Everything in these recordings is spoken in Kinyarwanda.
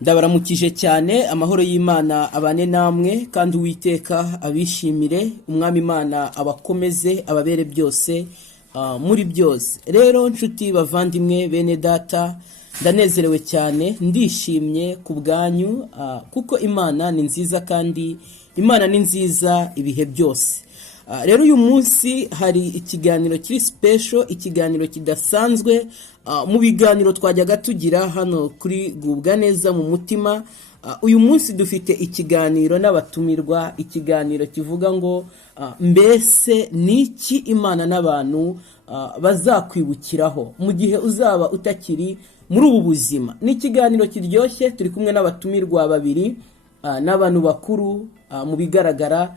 Ndabaramukije cyane, amahoro y'Imana abane namwe kandi Uwiteka abishimire, umwami Imana abakomeze ababere byose muri byose. Rero nshuti bavandimwe bene data, ndanezerewe cyane, ndishimye ku bwanyu kuko Imana ni nziza kandi Imana ni nziza ibihe byose. Rero uyu munsi hari ikiganiro kiri special, ikiganiro kidasanzwe mu biganiro twajyaga tugira hano kuri Gubwaneza mu mutima. Uyu munsi dufite ikiganiro n'abatumirwa, ikiganiro kivuga ngo mbese niki Imana n'abantu bazakwibukiraho mu gihe uzaba utakiri muri ubu buzima. Ni ikiganiro kiryoshye, turi kumwe n'abatumirwa babiri n'abantu bakuru mu bigaragara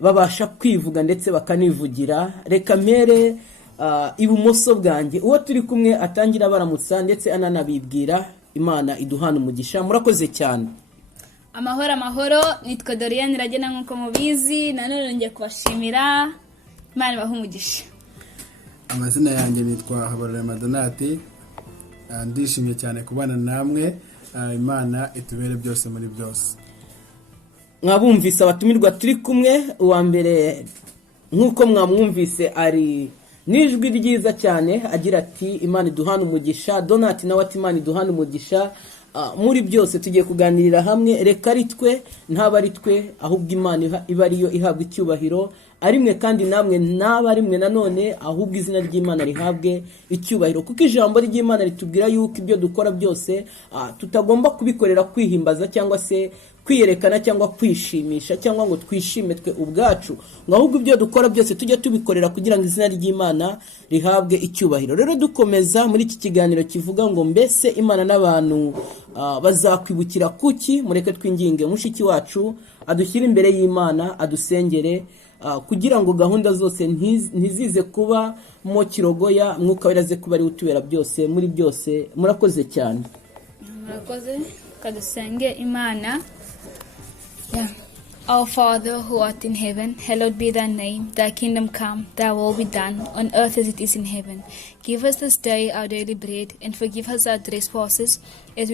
babasha kwivuga ndetse bakanivugira. Reka mpere ibumoso bwanjye, uwo turi kumwe atangira baramutsa ndetse ananabibwira. Imana iduhana umugisha, murakoze cyane. Amahoro amahoro, nitwa Dorian iragena nkuko mubizi, nanone ngiye kubashimira. Imana ibahe umugisha. Amazina yanjye nitwa Donati, ndishimye cyane kubana namwe. Imana itubere byose muri byose. Mwabumvise abatumirwa turi kumwe. Uwa mbere nkuko mwamwumvise ari nijwi ryiza cyane agira ati Imana iduhana umugisha. Donati nawe ati Imana iduhana umugisha muri byose. Tugiye kuganirira hamwe, reka ari twe ntaba ari twe, ahubwo Imana iba ariyo ihabwa icyubahiro, ari mwe kandi namwe naba ari mwe nanone, ahubwo izina ry'Imana rihabwe icyubahiro, kuko ijambo ry'Imana ritubwira yuko ibyo dukora byose tutagomba kubikorera kwihimbaza cyangwa se kwiyerekana cyangwa kwishimisha cyangwa ngo twishime twe ubwacu, ngo ahubwo ibyo dukora byose tujye tubikorera kugira ngo izina ry'Imana rihabwe icyubahiro. Rero dukomeza muri iki kiganiro kivuga ngo mbese Imana n'abantu bazakwibukira kuki. Mureke twinginge mushiki wacu adushyire imbere y'Imana, adusengere kugira ngo gahunda zose ntizize kuba mo kirogoya, mwuka weraze kuba ari utubera byose muri byose. Murakoze cyane. Murakoze. Kadusenge Imana. Yeah. Our Father who art in heaven, hallowed be thy name. Thy kingdom come, thy will be done, on earth as it is in heaven. Give us this day our daily bread, and forgive us our trespasses, as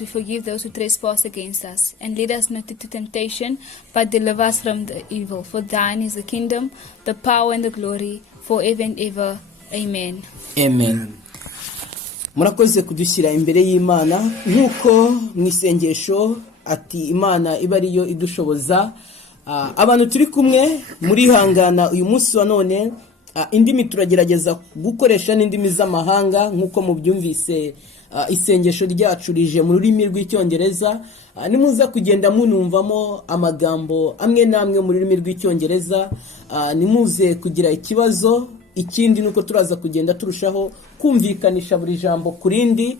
we forgive those who trespass against us. And lead us not into temptation, but deliver us from the evil. For thine is the kingdom, the power, and the glory, forever and ever. Amen. Amen. Murakoze kudushyira imbere y'Imana nkuko mwisengesho ati Imana iba ariyo idushoboza. Abantu turi kumwe muri hangana uyu munsi wa none, indimi turagerageza gukoresha n'indimi z'amahanga nkuko mubyumvise. Isengesho ryacu rije mu rurimi rw'icyongereza, nimuza kugenda munumvamo amagambo amwe namwe mu rurimi rw'icyongereza, nimuze kugira ikibazo. Ikindi nuko turaza kugenda turushaho kumvikanisha buri jambo kurindi,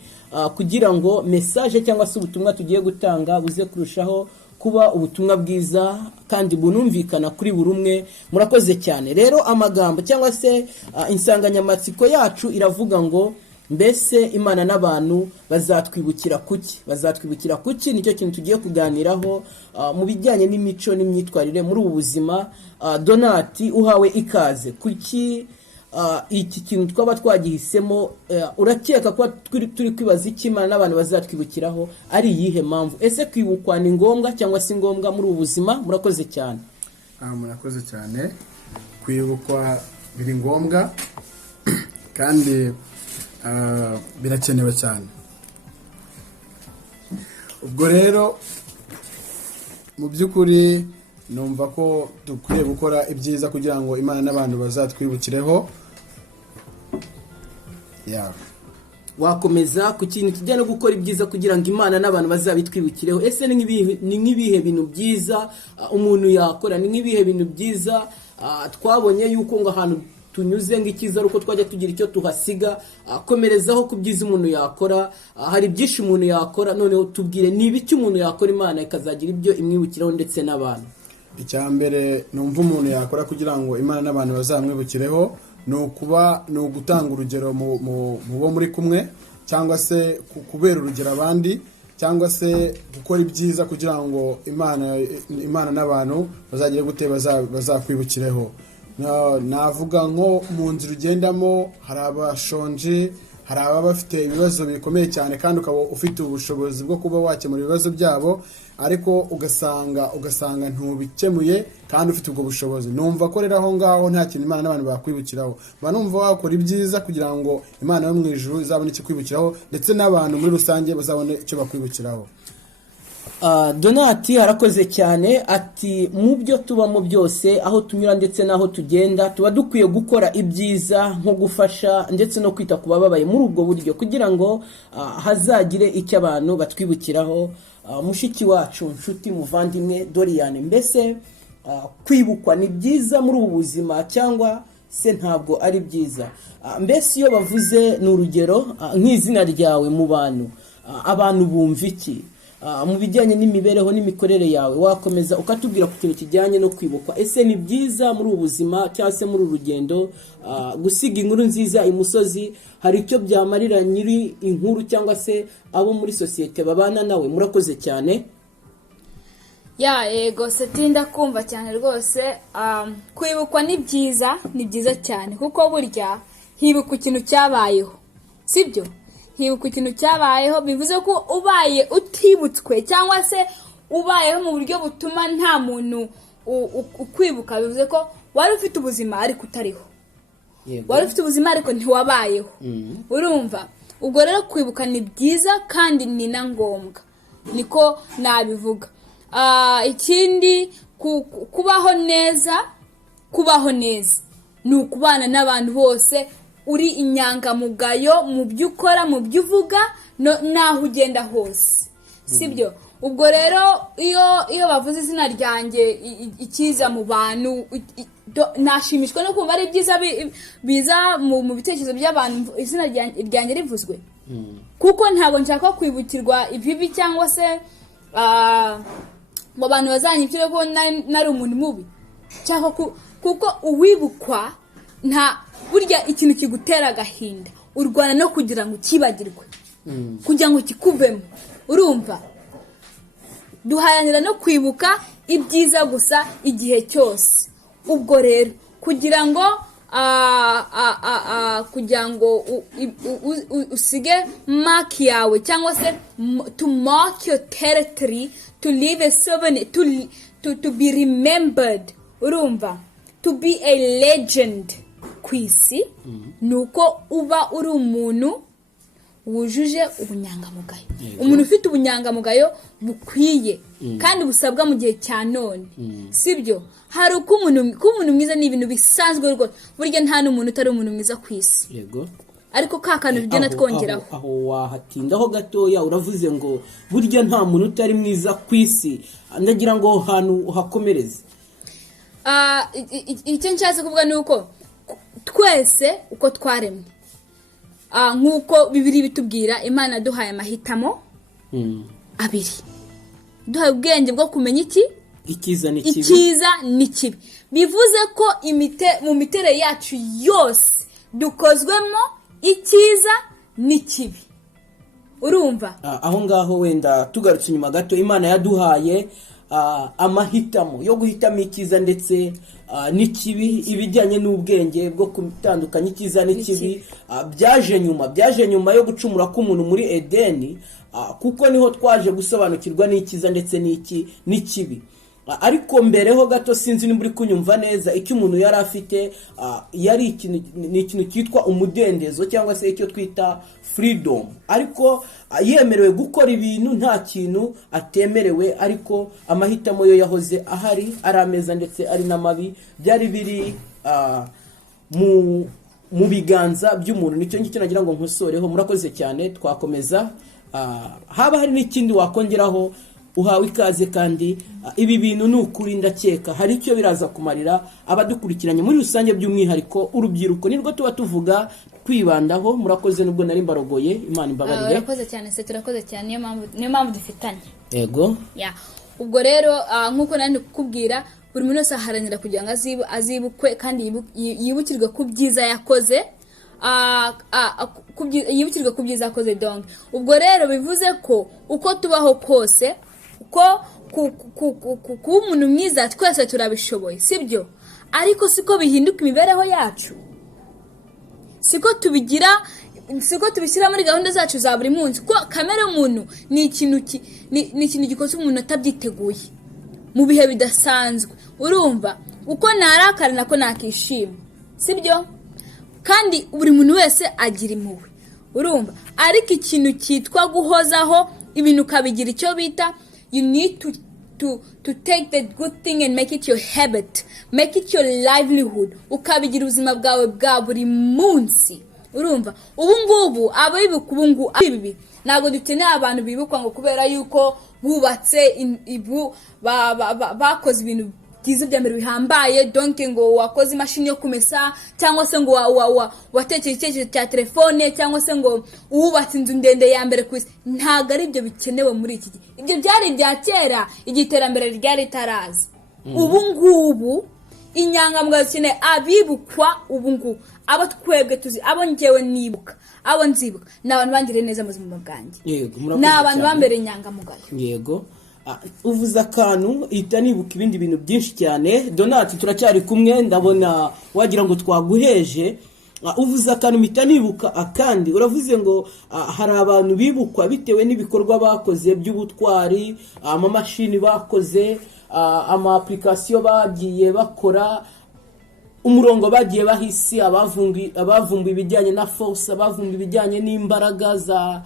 kugira ngo message cyangwa se ubutumwa tugiye gutanga buze kurushaho kuba ubutumwa bwiza kandi bunumvikana kuri buri umwe. Murakoze cyane. Rero amagambo cyangwa se insanganyamatsiko yacu iravuga ngo mbese Imana n'abantu bazatwibukira kuki. Bazatwibukira kuki nicyo kintu tugiye kuganiraho mu bijyanye n'imico n'imyitwarire muri ubu buzima. Donati, uhawe ikaze. Kuki iki kintu twaba twagihisemo, urakeka ko turi kwibaza iki Imana n'abantu bazatwibukiraho, ari iyihe mpamvu? Ese kwibukwa ni ngombwa cyangwa si ngombwa muri ubu buzima? Murakoze cyane. Murakoze cyane. Kwibukwa biri ngombwa kandi birakenewe cyane. Ubwo rero mu by'ukuri numva ko dukwiye gukora ibyiza kugira ngo Imana n'abantu bazatwibukireho. Wakomeza ku kintu kijyana no gukora ibyiza kugira ngo Imana n'abantu bazabitwibukireho. Ese ni nk'ibihe bintu byiza umuntu yakora? Ni nk'ibihe bintu byiza twabonye yuko ngo ahantu tunyuze ngo ikiza ari uko twajya tugira icyo tuhasiga. Komerezaho ku byiza umuntu yakora. Hari byinshi umuntu yakora, noneho tubwire niba icyo umuntu yakora Imana ikazagira ibyo imwibukiraho ndetse n'abantu. Icyambere numva umuntu yakora kugira ngo Imana n'abantu bazamwibukireho ni ugutanga urugero mu bo muri kumwe, cyangwa se kubera urugero abandi, cyangwa se gukora ibyiza kugira ngo Imana n'abantu bazagire gute bazakwibukireho. Navuga nko mu nzira ugendamo hari abashonje, hari ababa bafite ibibazo bikomeye cyane kandi ukaba ufite ubushobozi bwo kuba wakemura ibibazo byabo, ariko ugasanga ntubikemuye kandi ufite ubwo bushobozi. Numva ko rero aho ngaho nta kintu Imana n'abantu bakwibukiraho, numva wakora ibyiza kugira ngo Imana yo mu ijuru izabone ikikwibukiraho ndetse n'abantu muri rusange bazabone icyo bakwibukiraho. Donati harakoze cyane, ati mu byo tubamo byose, aho tunyura ndetse n'aho tugenda, tuba dukwiye gukora ibyiza nko gufasha ndetse no kwita ku bababaye muri ubwo buryo kugira ngo hazagire icyo abantu batwibukiraho. Mushiki wacu, nshuti, muvandimwe Dorian, mbese kwibukwa ni byiza muri ubu buzima cyangwa se ntabwo ari byiza? Mbese iyo bavuze ni urugero nk'izina ryawe mu bantu, abantu bumva iki? Mu bijyanye n'imibereho n'imikorere yawe wakomeza ukatubwira ku kintu kijyanye no kwibukwa. Ese ni byiza muri ubu buzima cyangwa se muri uru rugendo gusiga inkuru nziza imusozi? Hari icyo byamarira nyiri inkuru cyangwa se abo muri sosiyete babana nawe? Murakoze cyane. Yego setinda kumva cyane rwose. Kwibukwa ni byiza cyane kuko burya hibuka ikintu cyabayeho, sibyo? Hibuka ikintu cyabayeho bivuze ko ubaye utibutswe cyangwa se ubayeho mu buryo butuma nta muntu ukwibuka, bivuze ko wari ufite ubuzima ariko utariho. Wari ufite ubuzima ariko ntiwabayeho. Urumva? Ubwo rero kwibuka ni byiza kandi ni na ngombwa, niko nabivuga. Ikindi kubaho neza ni ukubana n'abantu bose, uri inyangamugayo mu byo ukora, mu byo uvuga, naho ugenda hose, sibyo? Ubwo rero iyo bavuze izina ryanjye ikiza mu bantu, nashimishwa no kumva ari byiza biza mu bitekerezo by'abantu izina ryanjye rivuzwe, kuko ntabwo nshaka kwibukirwa ibibi cyangwa se mu bantu bazanyibwira ko nari umuntu mubi, cyangwa kuko uwibukwa nta burya ikintu kigutera agahinda urwana no kugira ngo kibagirwe, kugira ngo kikuvemo. Urumva? Duharanira no kwibuka ibyiza gusa igihe cyose. Ubwo rero kugira ngo usige mark yawe cyangwa se to mark your territory, to leave a souvenir, to be remembered. Urumva? To be a legend kwisi, nuko uba uri umuntu wujuje ubunyangamugayo. Umuntu ufite ubunyangamugayo bukwiye kandi busabwa mu gihe cya none, sibyo? Hari uko umuntu mwiza ni ibintu bisanzwe rwose, burya nta n'umuntu utari umuntu mwiza kwisi. Yego. Ariko kakana bigena twongeraho aho wahatindaho gatoya, uravuze ngo burya nta muntu utari mwiza kwisi, ndagira ngo hantu uhakomereze. Icyo nshatse kuvuga ni uko twese uko twaremwe, nk'uko Bibiliya bitubwira, Imana duhaye amahitamo abiri. Duhaye ubwenge bwo kumenya icyiza n'ikibi. Bivuze ko mu miterere yacu yose dukozwemo icyiza n'ikibi. Urumva? Aho ngaho wenda tugarutse inyuma gato, Imana yaduhaye amahitamo yo guhitamo icyiza ndetse n'ikibi. Ibijyanye n'ubwenge bwo gutandukanya icyiza n'ikibi byaje nyuma yo gucumura k'umuntu muri Edeni, kuko niho twaje gusobanukirwa n'icyiza ndetse n'ikibi. Ariko mbereho gato, sinzi nimba uri kunyumva neza, icyo umuntu yari afite yari ikintu cyitwa umudendezo cyangwa se icyo twita freedom, ariko yemerewe gukora ibintu, nta kintu atemerewe. Ariko amahitamo yo yahoze ahari, ari ameza ndetse ari n'amabi, byari biri mu biganza by'umuntu. Nicyo ngicyo nagira ngo nkusoreho. Murakoze cyane, twakomeza. Haba hari n'ikindi wakongeraho, uhawe ikaze. Kandi ibi bintu ni ukuri ndakeka hari icyo biraza kumarira abadukurikiranye muri rusange, by'umwihariko urubyiruko nirwo tuba tuvuga kwibandaho. Murakoze, nubwo nari mbarogoye, Imana imbabarire. Urakoze cyane se, turakoze cyane, niyo mpamvu dufitanye. Yego. Ubwo rero nk'uko nari kukubwira, buri muntu wese aharanira kugira ngo azibukwe kandi yibukirwe ku byiza yakoze, yibukirwe ku byiza yakoze. Donc ubwo rero bivuze ko uko tubaho kose, uko kuba umuntu mwiza twese turabishoboye, sibyo? Ariko siko bihinduka imibereho yacu, siko tubigira siko tubishyira muri gahunda zacu za buri munsi ko kamere muntu ni ikintu gikoze umuntu atabyiteguye mu bihe bidasanzwe. Urumva uko narakara nako nakishima, sibyo? Kandi buri muntu wese agira impuhwe, urumva. Ariko ikintu cyitwa guhozaho ibintu kabigira icyo bita, you need to take that good thing and make it your habit, make it your livelihood, ukabigira ubuzima bwawe bwa buri munsi. Urumva ubu ngubu abibuka ubu ngubu ibi ntago dukeneye abantu bibukwa ngo kubera yuko bubatse bakoze ibintu byiza bya mbere bihambaye, donc ngo wakoze imashini yo kumesa, cyangwa se ngo watekeye icyerekezo cya telefone, cyangwa se ngo uwubatse inzu ndende ya mbere ku isi. Ntago ari ibyo bikenewe muri iki gihe. Ibyo byari bya kera igihe iterambere ryari ritaraza. Ubu ngubu inyangamugayo zikeneye abibukwa ubu ngubu. Abo twebwe tuzi, abo njyewe nibuka, abo nzibuka n'abantu bangire neza mu buzima bwanjye. Yego, murakoze. N'abantu bambere inyangamugayo. Yego. Uvuze akantu ihita nibuka ibindi bintu byinshi cyane. Donati, turacyari kumwe, ndabona wagira ngo twaguheje. Uvuze akantu ihita nibuka akandi. Uravuze ngo hari abantu bibukwa bitewe n'ibikorwa bakoze by'ubutwari, amamashini bakoze, ama application bagiye bakora, umurongo bagiye bahisi, abavumbuye ibijyanye na force, abavumbuye ibijyanye n'imbaraga za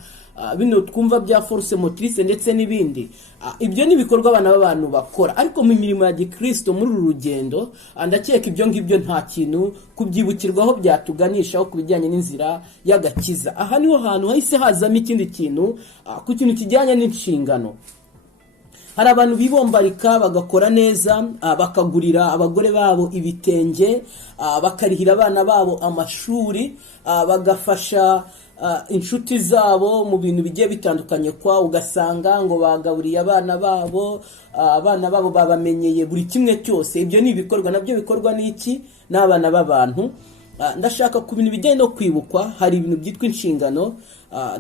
bino twumva bya force motrice ndetse n'ibindi. Ibyo ni bikorwa abana b'abantu bakora, ariko mu mirimo ya Gikristo muri uru rugendo ndakeka ibyo ngibyo nta kintu kubyibukirwaho byatuganishaho ku bijyanye n'inzira y'agakiza. Aha niho hantu hahise hazamo ikindi kintu, ku kintu kijyanye n'inshingano. Hari abantu bibombarika bagakora neza, bakagurira abagore babo ibitenge, bakarihira abana babo amashuri, bagafasha inshuti zabo mu bintu bigiye bitandukanye, kwa ugasanga ngo bagaburiye abana babo babamenyeye buri kimwe cyose. Ibyo ni ibikorwa, nabyo bikorwa n'iki? N'abana b'abantu. Ndashaka ku bintu bijyanye no kwibukwa, hari ibintu byitwa inshingano.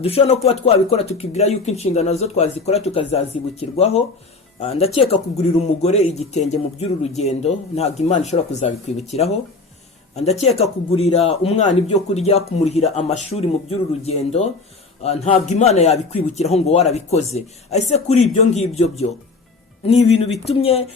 Dushobora no kuba twabikora tukibwira yuko inshingano zo twazikora tukazazibukirwaho. Ndakeka kugurira umugore igitenge mu by'uru rugendo ntabwo Imana ishobora kuzabikwibukiraho. Ndakeka kugurira umwana ibyo kurya, kumurihira amashuri mu by'uru rugendo ntabwo Imana yabikwibukiraho ngo warabikoze. Ese kuri ibyo ngibyo byo ni ibintu bitumye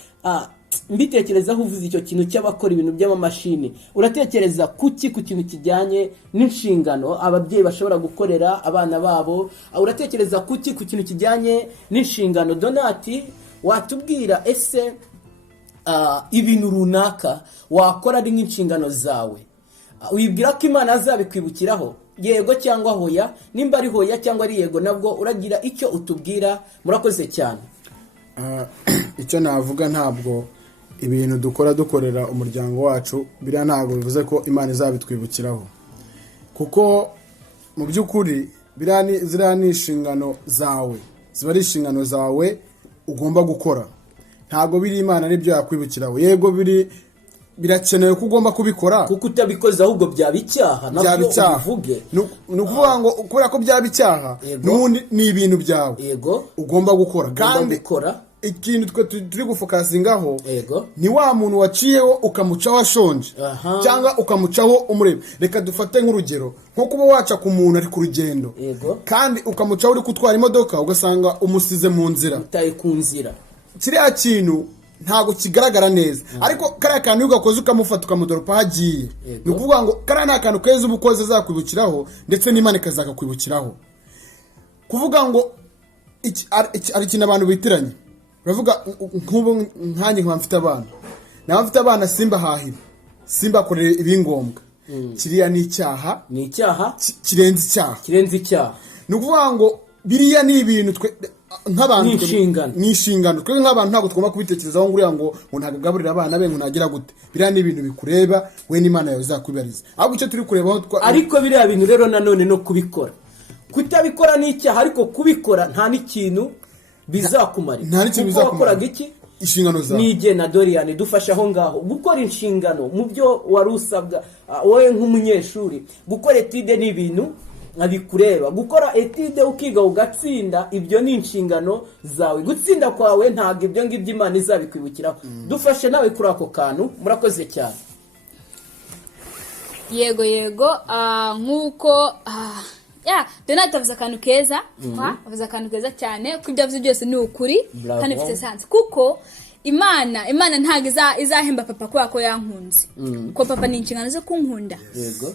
mbitekerezaho. Uvuze icyo kintu cy'abakora ibintu by'amamashini, uratekereza kuki ku kintu kijyanye n'inshingano ababyeyi bashobora gukorera abana babo? Uratekereza kuki ku kintu kijyanye n'inshingano? Donati, watubwira ese ibintu runaka wakora ari nk'inshingano zawe, wibwira ko Imana azabikwibukiraho? Yego cyangwa hoya? Nimba ari hoya cyangwa ari yego, nabwo uragira icyo utubwira. Murakoze cyane. Icyo navuga, ntabwo ibintu dukorera umuryango wacu biriya ntabwo bivuze ko Imana izabitwibukiraho, kuko mu by'ukuri ziriya ni inshingano zawe, ziba ari inshingano zawe ugomba gukora. Ntabwo biri Imana n'ibyo yakwibukiraho. Yego birakenewe ko ugomba kubikora, kuko utabikoze ahubwo byaba icyaha. Nabyo ubivuge. Ni ukuvuga ngo kubera ko byaba icyaha, ni ibintu byawe ugomba gukora. Kandi ikintu twe turi gufokasingaho ni wa muntu waciyeho ukamucaho ashonje, cyangwa ukamucaho umureba. Reka dufate nk'urugero, nko kuba waca ku muntu ari ku rugendo, kandi ukamucaho uri gutwara imodoka ugasanga umusize mu nzira, utaye ku nzira. Kiriya kintu ntago kigaragara neza, ariko kariya kantu ugakoze ukamufata ukamudoropa hagiye, ni ukuvuga ngo kariya nta kantu keza uba ukoze zakwibukiraho, ndetse n'Imana ikazakakwibukiraho. Kuvuga ngo ari ikintu abantu bitiranye. Uravuga nk'ubu nkanjye nkaba mfite abana, simbakorere ibingombwa. Kiriya ni icyaha, kirenze icyaha. Ni ukuvuga ngo biriya ni ibintu nk'abantu ni inshingano. Twe nk'abantu ntabwo tugomba kubitekerezaho ngo ntabwo agaburira abana be, ngo ntagira gute. Biriya ni ibintu bikureba, we n'Imana yawe izakwibariza. Ahubwo icyo turi kurebaho ariko biriya bintu rero nanone no kubikora, kutabikora ni icyaha, ariko kubikora nta n'ikintu bizakumarira. Nta n'ikintu bizakumarira. Wakoraga iki? Inshingano zawe. Nige na Dorian dufasha aho ngaho gukora inshingano mu byo wari usabwa wowe nk'umunyeshuri. Gukora etide ni ibintu abikureba. Gukora etide ukiga ugatsinda, ibyo ni inshingano zawe. Gutsinda kwawe ntabwo ibyo ngibyo Imana izabikwibukiraho. Dufashe nawe kuri ako kantu. Murakoze cyane. Yego nk'uko Donat avuze akantu keza, avuze akantu keza cyane, ko ibyo avuze byose ni ukuri kandi bifite sense, kuko Imana ntago izahemba papa kubera ko yankunze. Ko papa ni inshingano zo kunkunda.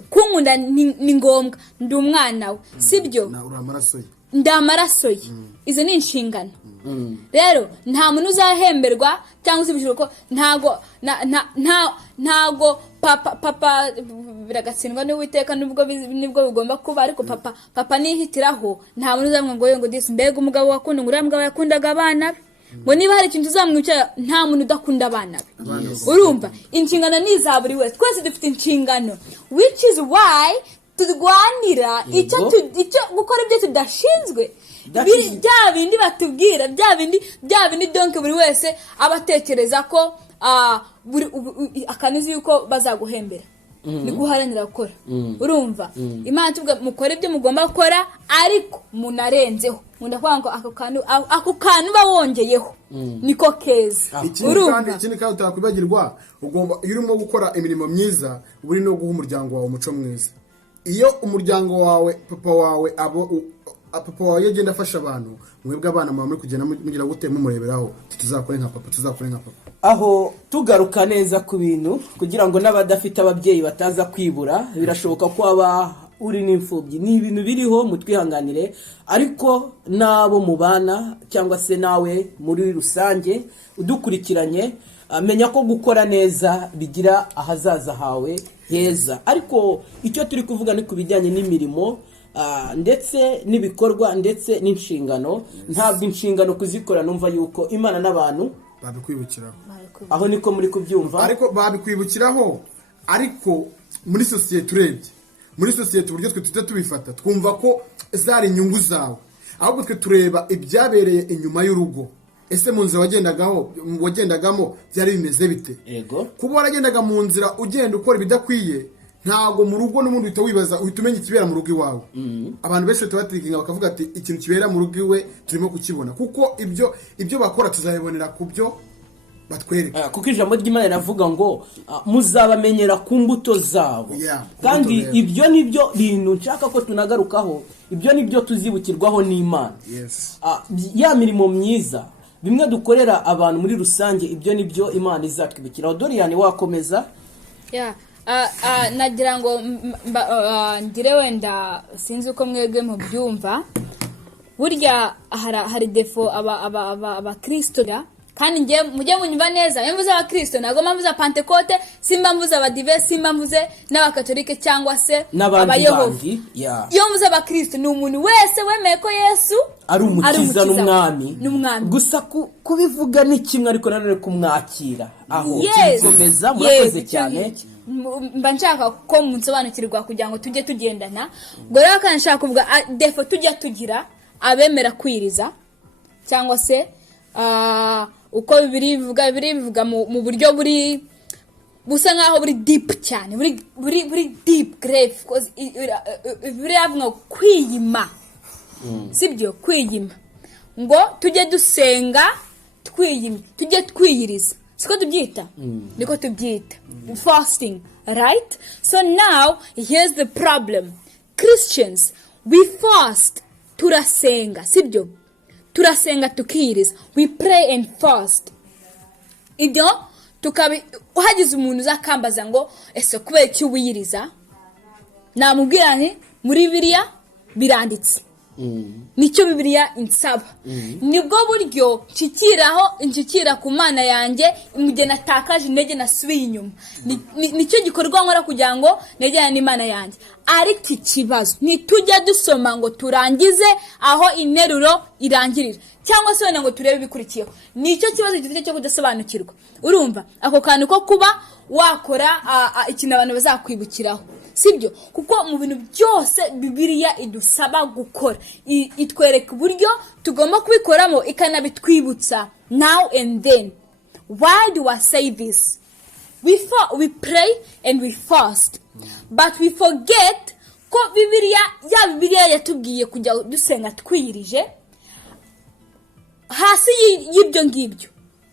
Kunkunda ni ngombwa, ndi umwana we. Sibyo? Na uramaraso ye. Ndamaraso ye. Izo ni inshingano. Rero nta muntu uzahemberwa cyangwa uzibishira ko ntago papa biragatsindwa n'Uwiteka nibwo bigomba kuba, ariko papa nihitiraho nta muntu uzamwe ngo disi mbega umugabo wakunda ngura mugabo yakundaga abana be. Ngo niba hari ikintu uzamwica nta muntu udakunda abana be. Urumva inshingano ni za buri wese, twese dufite inshingano, which is why turwanira icyo gukora ibyo tudashinzwe. Bya bindi batubwira, bya bindi donc buri wese abatekereza ko akanizi yuko bazaguhembera. Ni guharanira gukora. Urumva Imana tuvuga mukore ibyo mugomba gukora, ariko munarenzeho. Nkunda kwanga ako kantu bawongeyeho niko keza. Urumva ikindi kandi utakwibagirwa, ugomba iyo urimo gukora imirimo myiza uri no guha umuryango wawe umuco mwiza. Iyo umuryango wawe papa wawe yagenda afasha abantu, mwebwe abana muri kugenda mugira gute mumureberaho, tuzakore nka papa. Aho tugaruka neza ku bintu kugira ngo n'abadafite ababyeyi bataza kwibura, birashoboka ko aba uri n'imfubyi, ni ibintu biriho mutwihanganire, ariko nabo mubana cyangwa se nawe muri rusange udukurikiranye, menya ko gukora neza bigira ahazaza hawe heza. Ariko icyo turi kuvuga ni kubijyanye n'imirimo ndetse n'ibikorwa ndetse n'inshingano. Ntabwo inshingano kuzikora numva yuko Imana n'abantu babikwibukiraho. Aho niko muri kubyumva, ariko babikwibukiraho, ariko muri societe urebye, muri societe uburyo twe tubifata twumva ko zari inyungu zawe, ahubwo twe tureba ibyabereye inyuma y'urugo. Ese mu nzira wagendagamo byari bimeze bite? Kuba waragendaga mu nzira ugenda ukora ibidakwiye, ntago mu rugo n'umuntu uhita wibaza, uhita umenya ikibera mu rugo iwawe. Abantu benshi batikinga bakavuga ati ikintu kibera mu rugo iwe turimo kukibona, kuko ibyo bakora tuzabibonera ku byo batwereka. Kuko ijambo ry'Imana riravuga ngo muzabamenyera ku mbuto zabo. Kandi ibyo nibyo bintu nshaka ko tunagarukaho, ibyo nibyo tuzibukirwaho n'Imana. Ya mirimo myiza bimwe dukorera abantu muri rusange, ibyo nibyo Imana izatwibukiraho. Dorian wakomeza? Nagira ngo ngire wenda sinzi uko mwebwe mu byumva, burya hari defo abakristo kandi ngiye mujye munyumva neza. Iyo mvuze abakristo ntago mvuze Pentecote, simba mvuze abadive, simba mvuze n'abakatolike cyangwa se abayehova. Iyo mvuze abakristo ni umuntu wese wemeye ko Yesu ari umukiza n'umwami. Gusa kubivuga ni kimwe, ariko nanone kumwakira aho tukomeza. Murakoze cyane. Mba nshaka ko munsobanukirwa kugira ngo tujye tugendana. Ngo rero kandi nshaka kuvuga defo tujya tugira abemera kwiriza, cyangwa se uko bivuga mu buryo busa nkaho buri deep cyane, buri deep grave, because buri avuga kwiyima. Sibyo? Kwiyima ngo tujye dusenga twiyima, tujye twiyiriza. Siko tubyita? Niko tubyita fasting, right? So now here's the problem. Christians, we fast, turasenga, sibyo? Turasenga tukiriza, we pray and fast. Ibyo uhagize umuntu uzakambaza ngo ese kubera iki wiyiriza, namubwira nti muri Bibiliya biranditse. Nicyo Bibiliya insaba. Nibwo buryo nshikira ku Mana yanjye imujye natakaje intege nasubiye inyuma. Nicyo gikorwa nkora kugira ngo negera n'Imana yanjye. Ariko ikibazo ntitujya dusoma ngo turangize aho interuro irangirira, cyangwa se wenda ngo turebe ibikurikiyeho. Nicyo kibazo gifite cyo kudasobanukirwa. Urumva ako kantu ko kuba wakora ikintu abantu bazakwibukiraho, sibyo? Kuko mu bintu byose Bibiliya idusaba gukora, itwereka uburyo tugomba kubikoramo, ikanabitwibutsa now and then. Why do I say this? We pray and we fast, but we forget ko Bibiliya yatubwiye kujya dusenga twirije. Hasi y'ibyo ngibyo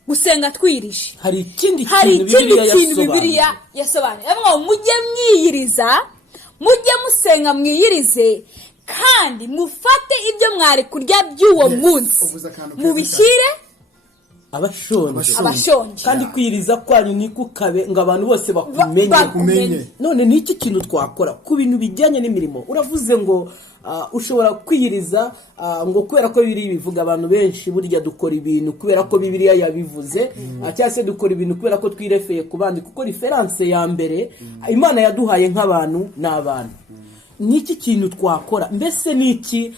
gusenga twirije hari ikindi kintu Bibiliya yasobanuye. Mujye mwiyiriza, mujye musenga mwiyirize, kandi mufate ibyo mwari kurya by'uwo munsi mubishyire abashonje kandi kwiriza kwanyu nikukabe ngo abantu bose bakumenye. None ni iki kintu twakora ku bintu bijyanye n'imirimo? Uravuze ngo ushobora kwiyiriza ngo kubera ko bibiri bivuga abantu benshi burya dukora ibintu kubera ko Bibiliya yabivuze, cyangwa se dukora ibintu kubera ko twirefeye ku bandi, kuko reference ya mbere Imana yaduhaye nk'abantu n'abantu. Ni iki kintu twakora? Mbese ni iki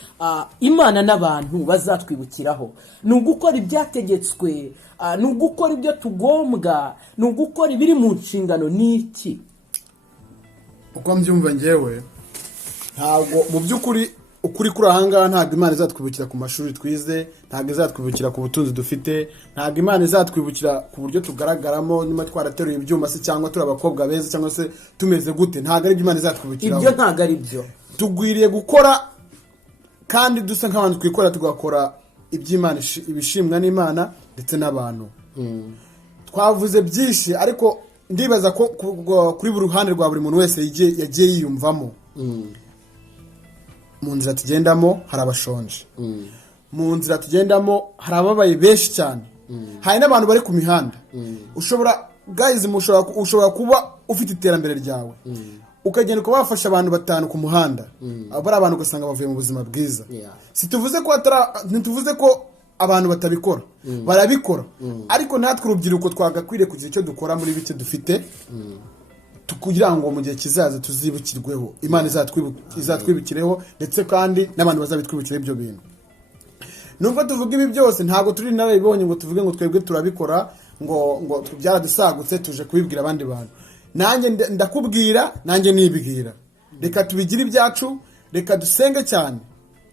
Imana n'abantu bazatwibukiraho? Ni ugukora ibyategetswe, ni ugukora ibyo tugombwa, ni ugukora ibiri mu nshingano. Ni iki? Uko mbyumva ngewe, ntabwo mu by'ukuri ukuri kuri ahangaha ntabwo Imana izatwibukira ku mashuri twize, ntabwo izatwibukira ku butunzi dufite, ntabwo Imana izatwibukira ku buryo tugaragaramo nyuma twarateruye ibyuma se cyangwa turi abakobwa beza cyangwa se tumeze gute. Ntabwo ari Imana izatwibukiraho. Ibyo ntabwo ari byo. Tugwiriye gukora kandi dusa nk'abantu twikora, tugakora iby'Imana, ibishimwa n'Imana ndetse n'abantu. Twavuze byinshi ariko ndibaza ko kuri buri ruhande rwa buri muntu wese yagiye yiyumvamo. Mu nzira tugendamo hari abashonje, mu nzira tugendamo hari ababaye benshi cyane, hari n'abantu bari ku mihanda. Ushobora kuba ufite iterambere ryawe ukagenda ukaba wafasha abantu 5 ku muhanda, abo ari abantu ugasanga bavuye mu buzima bwiza. Ntituvuze ko abantu batabikora, barabikora, ariko natwe urubyiruko twagakwiriye kugira icyo dukora muri bike dufite, kugira ngo mu gihe kizaza tuzibukirweho, Imana izatwibukireho ndetse kandi n'abantu bazabitwibukira ibyo bintu. Nubwo tuvuga ibi byose ntabwo turi narabibonye ngo tuvuge ngo twebwe turabikora ngo byaradusagutse tuje kubibwira abandi bantu. Nanjye ndakubwira, nanjye nibwira. Reka tubigire ibyacu, reka dusenge cyane,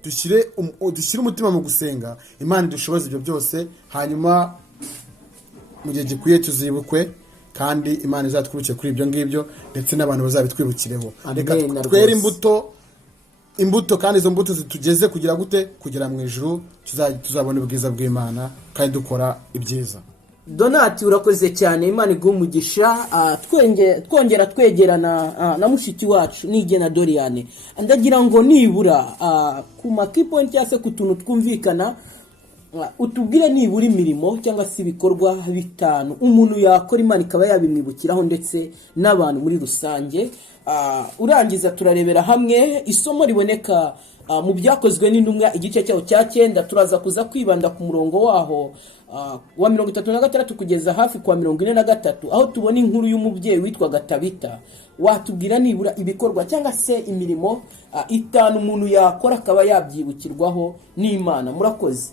dushyire umutima mu gusenga, Imana idushoboze ibyo byose, hanyuma mu gihe gikwiye tuzibukwe kandi Imana izatwibukire kuri ibyo ngibyo ndetse n'abantu bazabitwibukireho. Reka twere imbuto kandi izo mbuto zitugeze kugira gute, kugira mu ijuru tuzabona ubwiza bw'Imana kandi dukora ibyiza. Donati, urakoze cyane. Imana igumugisha. Twongera twegerana na mushiki wacu nigena Dorian. Ndagira ngo nibura ku key point cyase ku tuntu twumvikana, utubwire nibura imirimo cyangwa se ibikorwa 5 umuntu yakora Imana ikaba yabimwibukiraho ndetse n'abantu muri rusange. Urangiza turarebera hamwe isomo riboneka mu byakozwe n'intumwa igice cyaho cya 9. Turaza kuza kwibanda ku murongo waho wa 36 kugeza hafi kwa 43, aho tubona inkuru y'umubyeyi witwa Tabita. Watubwira nibura ibikorwa cyangwa se imirimo 5 umuntu yakora akaba yabyibukirwaho n'Imana. Murakoze.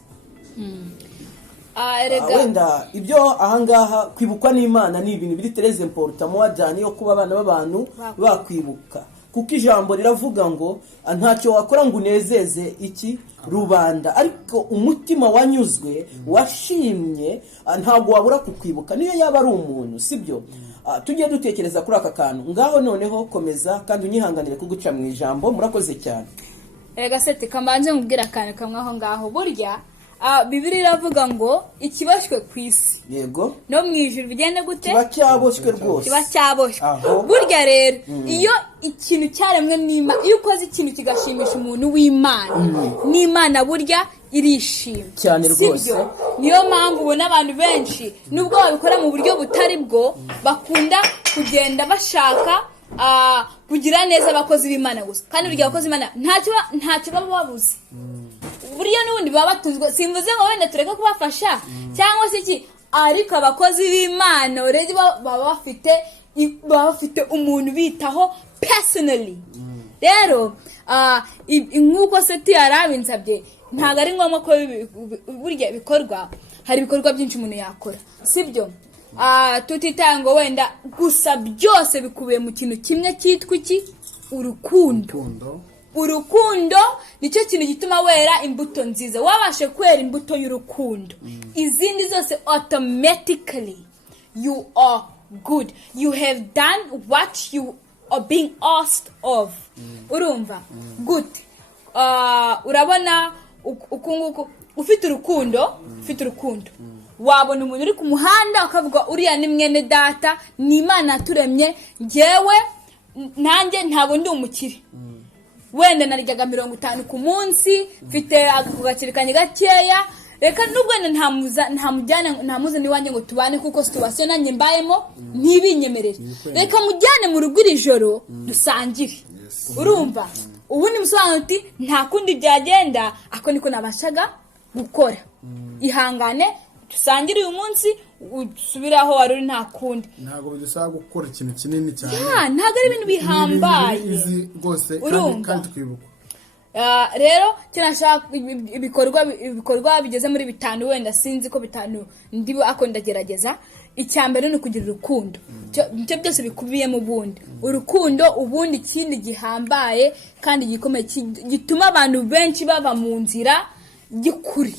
Wenda ibyo ahangaha kwibukwa n'Imana ni ibintu biri tereze important mu wajyanye yo kuba abana b'abantu bakwibuka, kuko ijambo riravuga ngo ntacyo wakora ngo unezeze iki rubanda, ariko umutima wanyuzwe washimye ntabwo wabura kukwibuka niyo yaba ari umuntu, sibyo? Tujye dutekereza kuri aka kantu. Ngaho noneho komeza kandi unyihanganire kuguca mu ijambo. Murakoze cyane. Seth, kambanze ngubwira akantu kamwe aho ngaho. Burya Bibiliya iravuga ngo ikibashwe ku isi, yego, no mu ijuru bigenda gute? Kiba cyaboshywe rwose. Kiba cyaboshywe. Burya rero iyo ikintu cyaremwe n'Imana, iyo ukoze ikintu kigashimisha umuntu w'Imana, n'Imana burya irishimye cyane rwose. Niyo mpamvu ubona abantu benshi nubwo babikora mu buryo butari bwo, bakunda kugenda bashaka kugira neza abakozi b'Imana gusa, kandi burya abakozi b'Imana ntacyo baba babuze. Buriya n'ubundi baba batunzwe, simvuze ngo wenda tureka kubafasha cyangwa se iki, ariko abakozi b'Imana already baba bafite umuntu bitaho personally. Rero nk'uko Seth yarabinsabye, ntabwo ari ngombwa ko burya bikorwa, hari ibikorwa byinshi umuntu yakora, sibyo? Tutitanga wenda gusa byose bikubiye mu kintu kimwe cyitwa iki, urukundo nicyo kintu gituma wera imbuto nziza. Wabashe kwera imbuto y'urukundo, izindi zose automatically you are good, you have done what you are being asked of. Urumva good. Urabona ukunguko ufite urukundo, wabona umuntu uri ku muhanda ukavuga uriya ni mwene data, ni Imana yaturemye, ngewe nanjye ntabwo ndi umukire, wenda naryaga 50 ku munsi mfite agakirikanye gakeya reka nubwo ntamuze niwanjye ngo tubane kuko situation nanjye mbayemo ntibinyemerere reka mujyane mu rugo iri joro dusangire urumva ubundi musobanuro uti nta kundi byagenda ako niko nabashaga gukora ihangane dusangire uyu munsi usubiraho wari uri nta kundi ntabwo bidusaba gukora ikintu kinini cyane ntabwo ari ibintu bihambaye rwose kandi twibuka rero kinashaka ibikorwa bigeze muri 5 wenda sinzi ko 5 ndibo ako ndagerageza icyambere no kugira urukundo cyo byose bikubiye mu bundi urukundo ubundi kindi gihambaye kandi gikomeye gituma abantu benshi baba mu nzira y'ukuri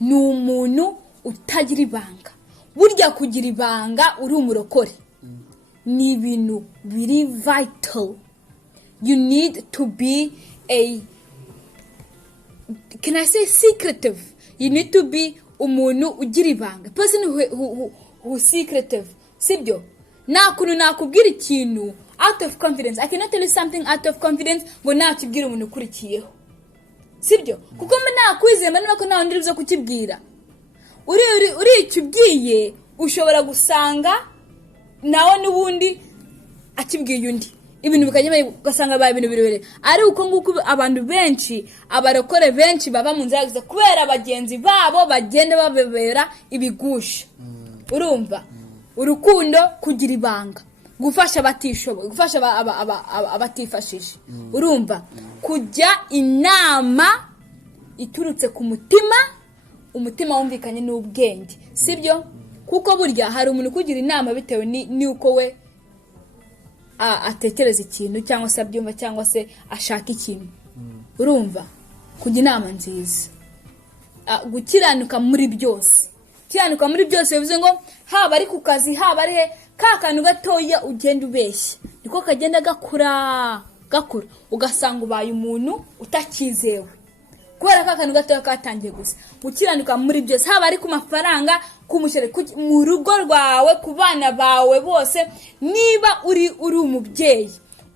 ni umuntu utagira ibanga burya kugira ibanga uri umurokore ni ibintu biri vital you need to be can I say secretive you need to be umuntu ugira ibanga person who secretive sibyo nakuntu nakubwira ikintu out of confidence I cannot tell you something out of confidence ngo nakibwira umuntu ukurikiyeho sibyo kuko nakwizema niba ko nta wundi uzo kukibwira uri ikibwiye ushobora gusanga nawe n'ubundi akibwiye undi ibintu bikajya ugasanga baye ibintu birebire ari uko nguko abantu benshi abarokore benshi baba mu nzira kubera abagenzi babo bagenda babebera ibigusha urumva urukundo kugira ibanga gufasha abatishoboye gufasha abatifashije urumva kujya inama iturutse ku umutima wumvikanye n'ubwenge sibyo kuko burya hari umuntu kugira inama bitewe ni uko we atekereza ikintu cyangwa se abyumva cyangwa se ashaka ikintu urumva kujya inama nziza gukiranuka muri byose bivuze ngo haba ari ku kazi haba ari he ka kantu gatoya ugenda ubeshya niko kagenda gakura ugasanga ubaye umuntu utakizewe kubera ka kantu gatoya katangiye gusa gukiranuka muri byose haba ari ku mafaranga kumushyira mu rugo rwawe ku bana bawe bose niba uri umubyeyi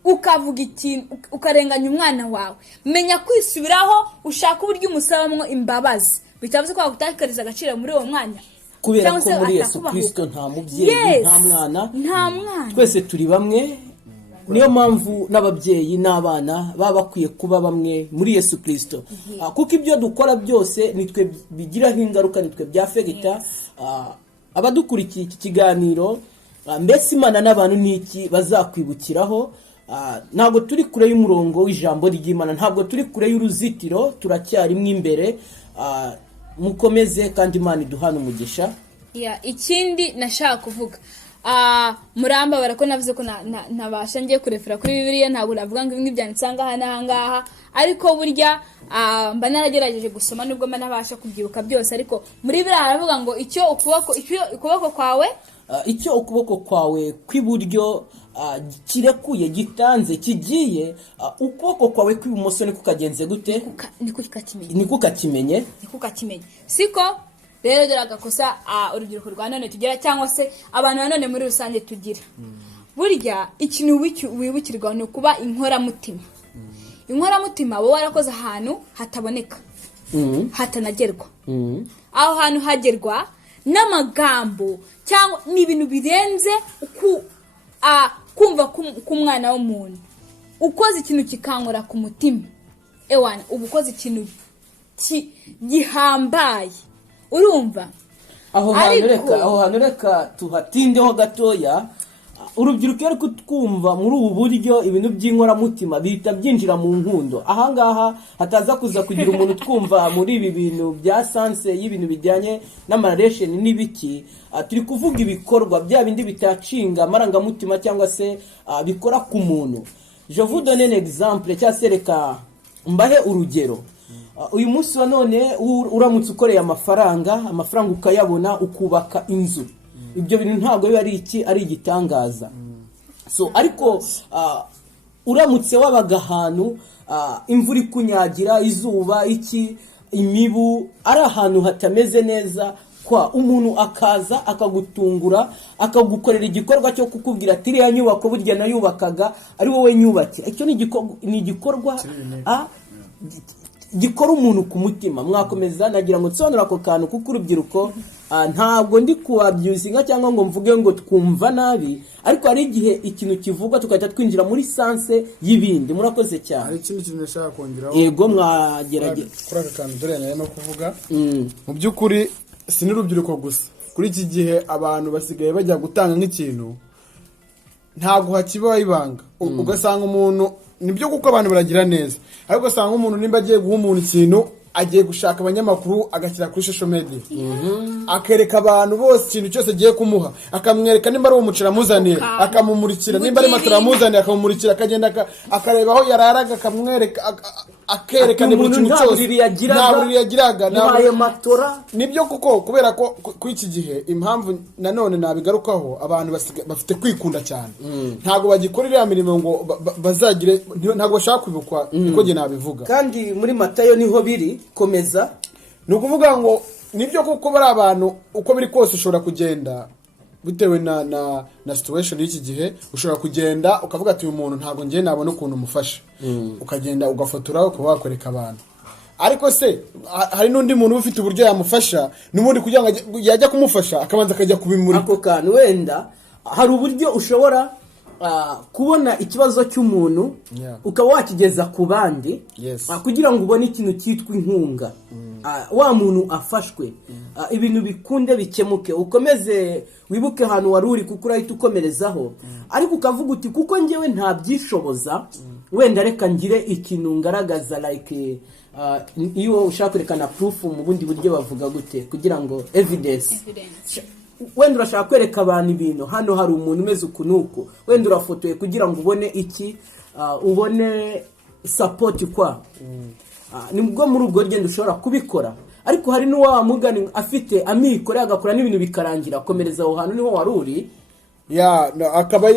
ukavuga ikintu ukarenganya umwana wawe menya kwisubiraho ushaka uburyo umusabamwo imbabazi bitavuze ko wagutakariza agaciro muri uwo mwanya kubera ko muri Yesu Kristo nta mubyeyi nta mwana twese turi bamwe niyo mpamvu n'ababyeyi n'abana baba bakwiye kuba bamwe muri Yesu Kristo kuko ibyo dukora byose nitwe bigiraho ingaruka nitwe byafegita abadukurikiye iki kiganiro mbese Imana n'abantu niki bazakwibukiraho ntabwo turi kure y'umurongo w'ijambo ry'Imana ntabwo turi kure y'uruzitiro turacyari mu imbere mukomeze kandi Imana iduhana umugisha ikindi nashaka kuvuga muramba barako navuze ko ntabasha ngiye kurefera kuri Bibiliya ntabwo navuga ngo ibingi byanditse ngaha ariko burya mba naragerageje gusoma nubwo mba nabasha kubyibuka byose ariko muri Bibiliya haravuga ngo icyo ukuboko kwawe kw'iburyo kirekuye gitanze kigiye ukuboko kwawe kw'ibumoso niko kagenze gute niko kakimenye siko rero doragakosa urubyiruko rwa none tugira cyangwa se abantu banone muri rusange tugira burya ikintu wibukirwa no kuba inkoramutima wowe warakoze ahantu hataboneka hatanagerwa aho hantu hagerwa n'amagambo cyangwa n'ibintu birenze kumva k'umwana w'umuntu ukoze ikintu kikankora ku mutima ewana ubukoze ikintu gihambaye urumva aho hantu reka tuhatindeho gatoya urubyiruko ruri kutwumva muri ubu buryo ibintu by'inkoramutima bihita byinjira mu nkundo ahangaha hataza kuza kugira umuntu twumva muri ibi bintu bya sanse y'ibintu bijyanye n'amarelation n'ibiki turi kuvuga ibikorwa bya bindi bitacinga amarangamutima cyangwa se bikora ku muntu je vous donne un exemple cyangwa se reka mbahe urugero uyu munsi wa none uramutse ukoreye amafaranga ukayabona ukubaka inzu ibyo bintu ntabwo biba ari igitangaza so ariko uramutse wabaga ahantu imvura ikunyagira izuba imibu ari ahantu hatameze neza kwa umuntu akaza akagutungura akagukorera igikorwa cyo kukubwira ati iriya nyubako burya nayubakaga ari wowe nyubakira. Icyo ni igikorwa gikora umuntu ku mutima. Mwakomeza nagira ngo nsonora ako kantu kuko urubyiruko ntabwo ndi kubabyuzinga cyangwa ngo mvuge ngo twumva nabi, ariko hari igihe ikintu kivugwa tukajya twinjira muri sanse y'ibindi. Murakoze cyane. Hari ikindi kintu nashaka kongeraho. Yego mwagerageza kuri aka kantu Dorian yarimo kuvuga. Mu by'ukuri si n'urubyiruko gusa, kuri iki gihe abantu basigaye bajya gutanga nk'ikintu ntabwo hakibaho ibanga. Ugasanga umuntu nibyo kuko abantu baragira neza, ariko ugasanga umuntu nimba agiye guha umuntu ikintu agiye gushaka abanyamakuru agashyira kuri social media, akereka abantu bose ikintu cyose agiye kumuha, akamwereka nimba ari umucira amuzaniye akamumurikira, nimba ari matara amuzaniye akamumurikira, akagenda akareba aho yararaga akamwereka, akereka ni buri kintu cyose nta buriri yagiraga nayo matora. Nibyo kuko kubera ko kuri iki gihe impamvu nanone nabigarukaho abantu bafite kwikunda cyane, ntago bagikorera imirimo ngo bazagire, ntago bashaka kwibukwa uko nge nabivuga. Kandi muri Matayo niho biri. Komeza. Ni ukuvuga ngo nibyo kuko bari abantu uko biri kose ushobora kugenda bitewe na situation y'iki gihe, ushobora kugenda ukavuga ati uyu muntu ntabwo ngiye nabona ukuntu umufasha, ukagenda ugafotora ukaba wakwereka abantu. Ariko se hari n'undi muntu ufite uburyo yamufasha n'ubundi kugira ngo yajya kumufasha akabanza akajya kubimurika. Ako kantu wenda hari uburyo ushobora kubona ikibazo cy'umuntu ukaba wakigeza ku bandi kugira ngo ubone ikintu cyitwa inkunga, wa muntu afashwe, ibintu bikunde bikemuke, ukomeze wibuke ahantu wari uri kuko urahita ukomerezaho. Ariko ukavuga uti kuko njyewe nta byishoboza, wenda reka ngire ikintu ngaragaza, like iyo ushaka kwerekana proof mu bundi buryo bavuga gute, kugira ngo evidence. Wenda urashaka kwereka abantu ibintu, hano hari umuntu umeze ukunuko, wenda urafotoye kugira ngo ubone iki, ubone support kwa. Nibwo muri ubwo rugendo ushobora kubikora. Ariko hari n'uwa mugani afite amikoro agakora n'ibintu bikarangira, komereza aho hantu niho wari uri. Akaba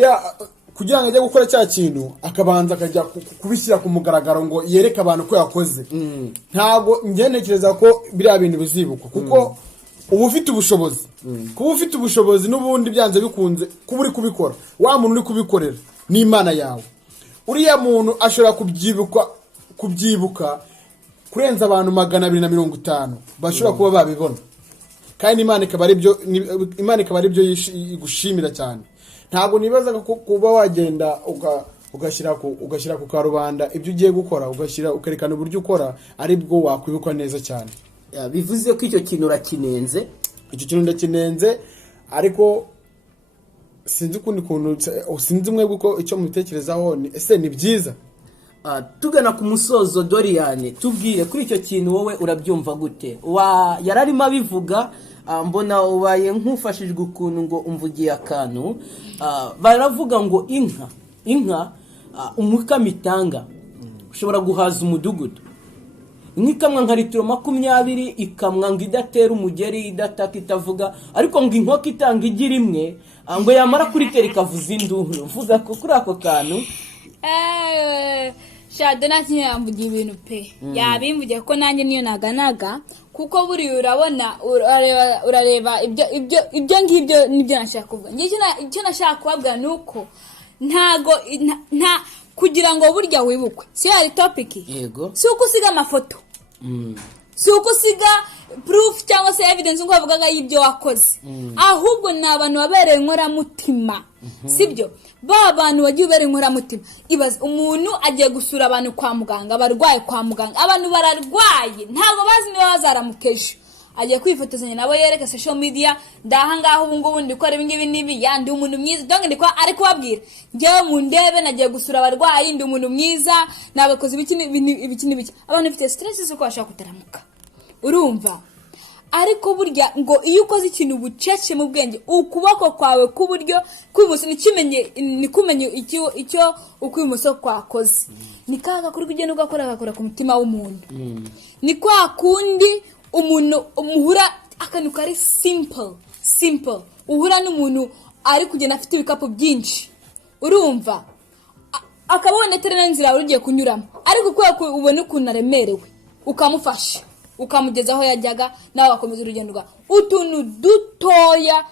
kugira ngo ajye gukora cya kintu akabanza akajya kubishyira ku mugaragaro ngo yereke abantu ko yakoze. Ntabwo ngenekereza ko biriya bintu bizibukwa kuko uba ufite ubushobozi. Kuba ufite ubushobozi n'ubundi byanze bikunze kuba uri kubikora, wa muntu uri kubikorera ni Imana yawe. Uriya muntu ashobora kubyibuka kurenza abantu 250 bashobora kuba babibona, kandi Imana ikaba ari byo igushimira cyane. Ntabwo nibaza ko kuba wagenda ugashyira ku karubanda ibyo ugiye gukora, ukerekana uburyo ukora, ari bwo wakwibukwa neza cyane. Bivuze ko icyo kintu urakinenze. Icyo kintu ndakinenze, ariko sinzi ukundi kuntu, sinzi mwebwe uko icyo mubitekerezaho. Ese ni byiza? Tugana ku musozo Dorian, tubwire kuri icyo kintu wowe urabyumva gute? Yararimo abivuga, mbona ubaye nk'ufashijwe ukuntu ngo umvugiye akantu. Baravuga ngo inka umukamo itanga ushobora guhaza umudugudu. Inkamwa nka litiro 20 ikamwa ngo idatera umugeri, idataka, itavuga, ariko ngo inkoko itanga igi rimwe ngo yamara kuritera ikavuza induru. Mvuga ko kuri ako kantu Donatien yamvugiye ibintu pe. Yabimvugiye ko nanjye niyo naganaga, kuko buri urabona urareba ibyo ngibyo nibyo nashaka kuvuga. Icyo nashaka kubabwira nuko nta kugira ngo burya wibukwe. Si ari topic. Yego. Si uko usiga amafoto. Si uko usiga proof cyangwa se evidence ngo bavuga y'ibyo wakoze. Ahubwo ni abantu babereye inkoramutima. Sibyo? Ba bantu bagiye ubereye inkoramutima. Ibaze umuntu agiye gusura abantu kwa muganga, abarwaye kwa muganga. Abantu bararwaye, ntabwo bazi niba bazaramukeje. Agiye kwifotozanya nabo, yereka social media, ndaha ngaho ubu ngubu ndikora ibingibi nibi, yandi umuntu mwiza. Donc ndikwa ari kubabwira, njyewe mu ndebe nagiye gusura abarwayi, ndi umuntu mwiza, nabakoze ibiki. Abantu bafite stress zuko bashaka kutaramuka. Urumva? Ariko burya ngo iyo ukoze ikintu bucece mu bwenge, ukuboko kwawe kuburyo kw'ibumoso nikumenye icyo ukwibumoso kwakoze. Nikaga kuri kugenda ugakora ku mutima w'umuntu. Ni kwa kundi umuntu umuhura akantu kari simple uhura n'umuntu ari kugenda afite ibikapu byinshi. Urumva? Akabona terena nzira ugiye kunyuramo, ariko ko ubona ukuntu aremerewe ukamufasha. ukamugeza aho yajyaga nawe wakomeza urugendo rwawe. Utuntu dutoya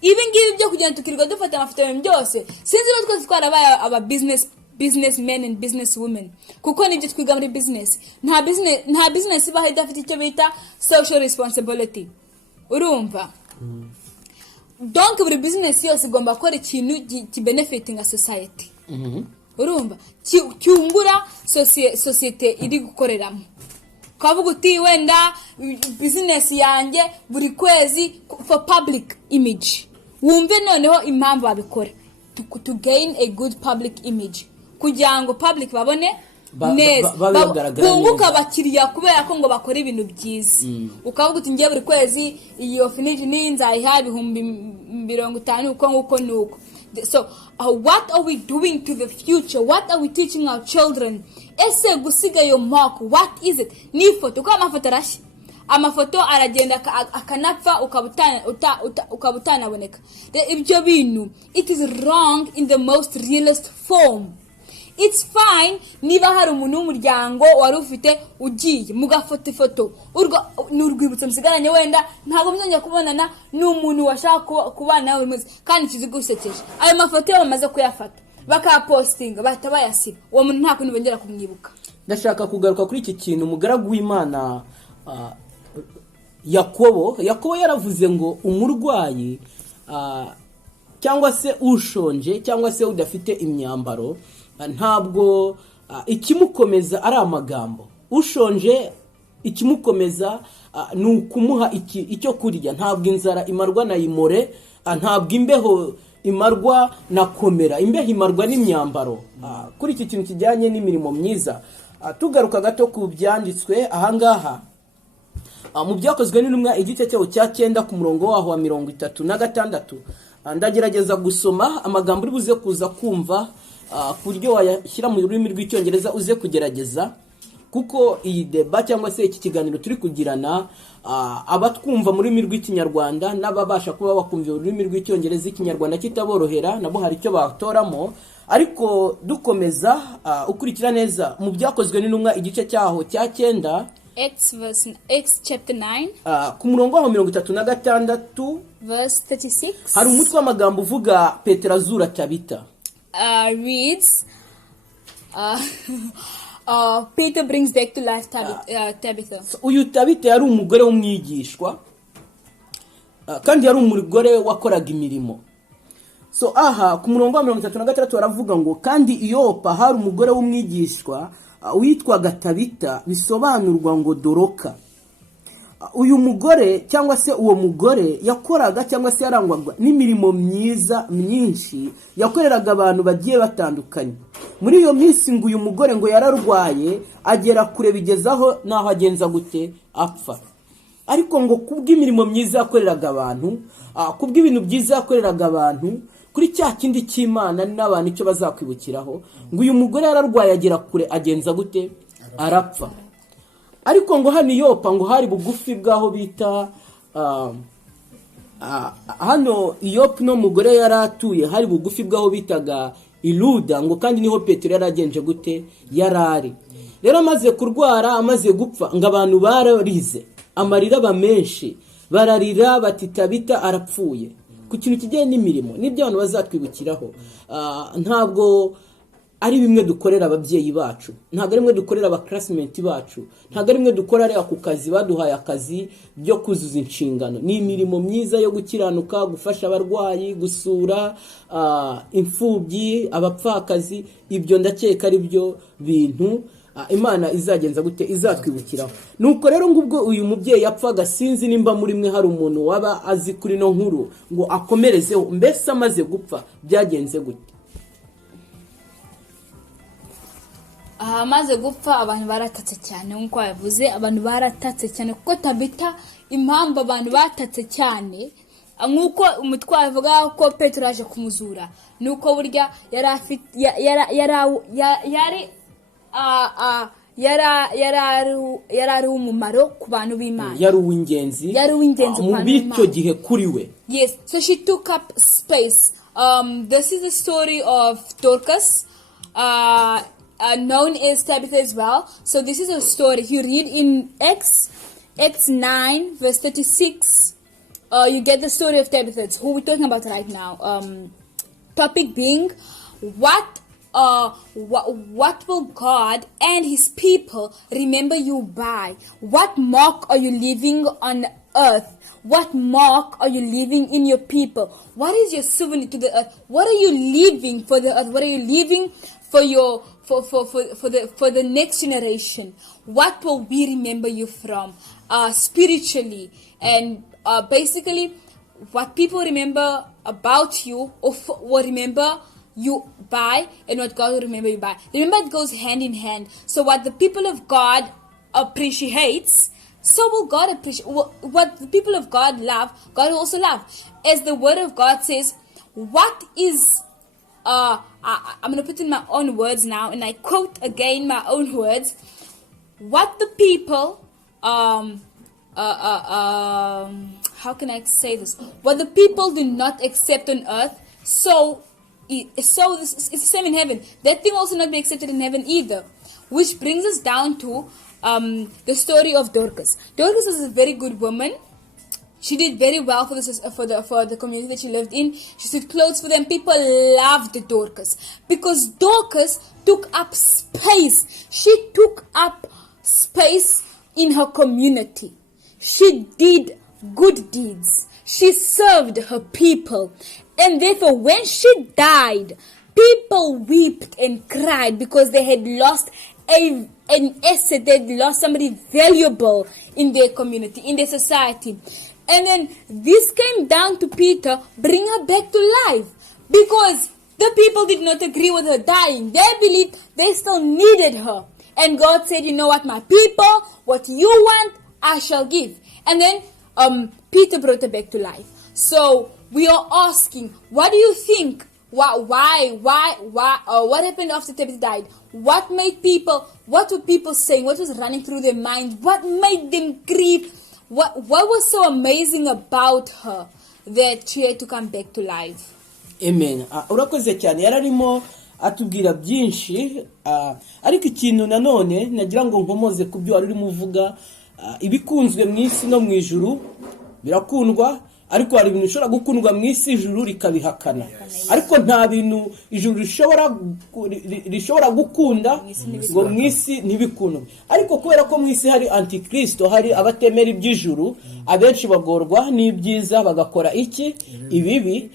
ibi ngibi byo kugenda tukirirwa dufata amafoto yawe byose sinzi no twese twarabaye aba businessmen and businesswomen kuko nibyo twiga muri business. Nta business ibaho idafite icyo bita social responsibility, urumva? Donc buri business yose igomba gukora ikintu kibenefitinga society, urumva, cyungura societe iri gukoreramo. Kavuga uti wenda business yanjye buri kwezi for public image, wumve noneho impamvu babikora to gain a good public image, kugira ngo public babone neza, bunguka abakiriya kubera ko ngo bakora ibintu byiza. Ukavuga uti ngiye buri kwezi iyo finage ni nzayiha ibihumbi 50 uko nguko nuko. So what are we doing to the future? What are we teaching our children? Ese gusiga yo mark, what is it? Ni foto, kwa amafoto arashi, amafoto aragenda akanapfa ukabutana boneka. Ibyo bintu, it is wrong in the most realist form. It's fine niba hari umuntu w'umuryango wari ufite ugiye mugafata ifoto n'urwibutso msigaranye, wenda ntabwo muzongera kubonana n'umuntu washaka kubana nawe muzi kandi kizi gusekeje. Ayo mafoto bamaze kuyafata bakapostinga bahita bayasiba, uwo muntu nta kuntu bongera kumwibuka. Ndashaka kugaruka kuri iki kintu umugaragu w'Imana Yakobo yaravuze ngo umurwayi cyangwa se ushonje cyangwa se udafite imyambaro ntabwo ikimukomeza ari amagambo. Ushonje ikimukomeza ni ukumuha icyo kurya. Ntabwo inzara imarwa na imore, ntabwo imbeho imarwa na komera, imbeho imarwa n'imyambaro. Kuri iki kintu kijyanye n'imirimo myiza, tugaruka gato ku byanditswe ahangaha mu byakozwe n'intumwa igice cyaho cya 9 ku murongo waho wa 36, ndagerageza gusoma amagambo uri buze kuza kumva kuryo wayashyira mu rurimi rw'icyongereza uze kugerageza, kuko iyi deba cyangwa se iki kiganiro turi kugirana abatwumva muri rurimi rw'ikinyarwanda n'ababasha kuba bakumva ururimi rw'icyongereza ikinyarwanda kitaborohera nabo hari icyo batoramo. Ariko dukomeza ukurikira neza mu byakozwe n'intumwa igice cyaho cya 9 Acts chapter 9 ku murongo wa 36 verse 36 hari umutwe w'amagambo uvuga Petero azura Tabita. Reads Peter brings back to life Tabitha. Uyu Tabita yari umugore w'umwigishwa kandi yari umugore wakoraga imirimo. So aha ku murongo wa 36 baravuga ngo kandi Iyopa hari umugore w'umwigishwa witwaga Tabita, bisobanurwa ngo Doroka. Uyu mugore cyangwa se uwo mugore yakoraga cyangwa se yarangwaga n'imirimo myiza myinshi, yakoreraga abantu bagiye batandukanye. Muri iyo minsi ngo uyu mugore ngo yararwaye agera kure bigezaho naho agenza gute apfa. Ariko ngo kubw'imirimo myiza yakoreraga abantu, kubw'ibintu byiza yakoreraga abantu, kuri cya kindi cy'Imana n'abantu icyo bazakwibukiraho, ngo uyu mugore yararwaye agera kure agenza gute arapfa. Ariko ngo hano Iyopa ngo hari bugufi bwaho bita hano Iyopa no mugore yaratuye hari bugufi bwaho bitaga Iluda, ngo kandi niho Petero yaragenje gute yarari. Rero amaze kurwara amaze gupfa ngo abantu bararize amarira bamenshi bararira bati Tabita arapfuye. Ku kintu kijyanye n'imirimo nibyo abantu bazatwibukiraho, ntabwo ari bimwe dukorera ababyeyi bacu, ntabwo ari bimwe dukorera abaclassmate bacu, ntabwo ari bimwe dukorera ku kazi baduhaye akazi byo kuzuza inshingano. Ni imirimo myiza yo gukiranuka, gufasha abarwayi, gusura imfubyi, abapfakazi. Ibyo ndakeka ari byo bintu Imana izagenza gute izatwibukiraho. Nuko rero ngubwo uyu mubyeyi yapfaga, sinzi nimba muri mwe hari umuntu waba azi kuri no nkuru ngo akomerezeho. Mbese amaze gupfa byagenze gute? Amaze gupfa abantu baratatse cyane, nkuko yavuze abantu baratatse cyane, kuko Tabita impamvu abantu batatse cyane nkuko umutwaro avuga ko Petero aje kumuzura, nuko burya yari umumaro ku bantu b'Imana, yari uw'ingenzi mu bityo gihe kuri we. Yes, so she took up space. This is the story of Dorcas. known as Tabitha as well. So this is a story. You read in Acts 9 verse 36. You get the story of Tabitha. It's who we're talking about right now. Topic being, what will God and His people remember you by? What mark are you leaving on earth? What mark are you leaving in your people? What is your souvenir to the earth? What are you leaving for the earth? What are you leaving for your for the next generation? What will we remember you from spiritually? And basically, what people remember about you, or will remember you by, and what God will remember you by. Remember, it goes hand in hand. So what the people of God appreciates, so will God appreciate. What the people of God love, God will also love. As the word of God says, what is I'm going to put in my own words now, and I quote again my own words. What the people how can I say this? What the people do not accept on earth, so it's the same in heaven. That thing also not be accepted in heaven either. Which brings us down to the story of Dorcas. Dorcas was a very good woman. She did very well for the community that she lived in. She sewed clothes for them. People loved Dorcas because Dorcas took up space. She took up space in her community. She did good deeds. She served her people. And therefore, when she died, people wept and cried because they had lost an asset. They had lost somebody valuable in their community, in their society. And then this came down to Peter, bring her back to life. Because the people did not agree with her dying. They believed they still needed her. And God said, you know what, my people, what you want, I shall give. And then Peter brought her back to life. So we are asking, what do you think? Why? What happened after Tabitha died? What were people saying? What was running through their mind? What made them grieve? What was so amazing about her that she had to come back to life? Amen. Urakoze cyane yararimo atubwira byinshi ariko ikintu nanone nagira ngo nkomoze kubyo ari urimo uvuga ibikunzwe mu isi no mu ijuru birakundwa ariko hari ibintu bishobora gukundwa mu isi ijuru rikabihakana ariko nta bintu ijuru rishobora gukunda ngo mu isi ntibikundwe ariko kubera ko mu isi hari antikristo hari abatemera iby'ijuru abenshi bagorwa n'ibyiza bagakora iki ibibi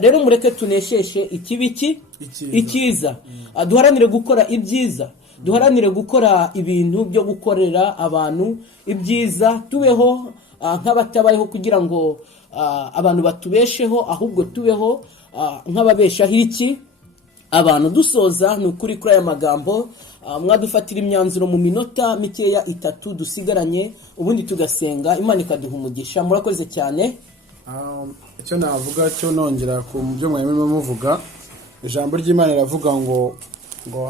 rero mureke tunesheshe ikibi ikiza duharanire gukora ibyiza duharanire gukora ibintu byo gukorera abantu ibyiza tubeho nk'abatabayeho kugira ngo abantu batubesheho ahubwo tubeho nk'ababeshaho iki abantu dusoza ni ukuri kuri aya magambo mwadufatira imyanzuro mu minota mikeya 3 dusigaranye ubundi tugasenga Imana ikaduha umugisha murakoze cyane icyo navuga cyo nongera ku byo mwemwe muvuga ijambo ry'Imana riravuga ngo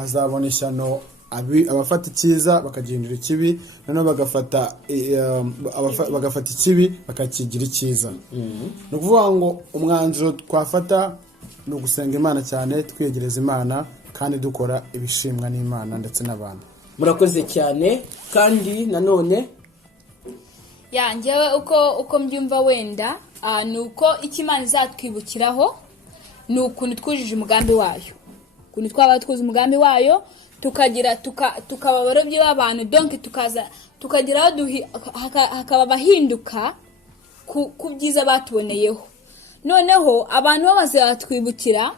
hazabona ishyano abafata icyiza bakagihindura ikibi noneho bagafata ikibi bakakigira icyiza ni ukuvuga ngo umwanzuro twafata ni ugusenga Imana cyane twiyegereza Imana kandi dukora ibishimwa n'Imana ndetse n'abantu murakoze cyane kandi nanone njyewe uko mbyumva wenda ni uko Imana izatwibukiraho ni ukuntu twujije umugambi wayo ukuntu twaba twuze umugambi wayo tukagira tukaba abarobyi b'abantu donc tukagira hakaba bahinduka ku byiza batuboneyeho noneho abantu bazatwibukira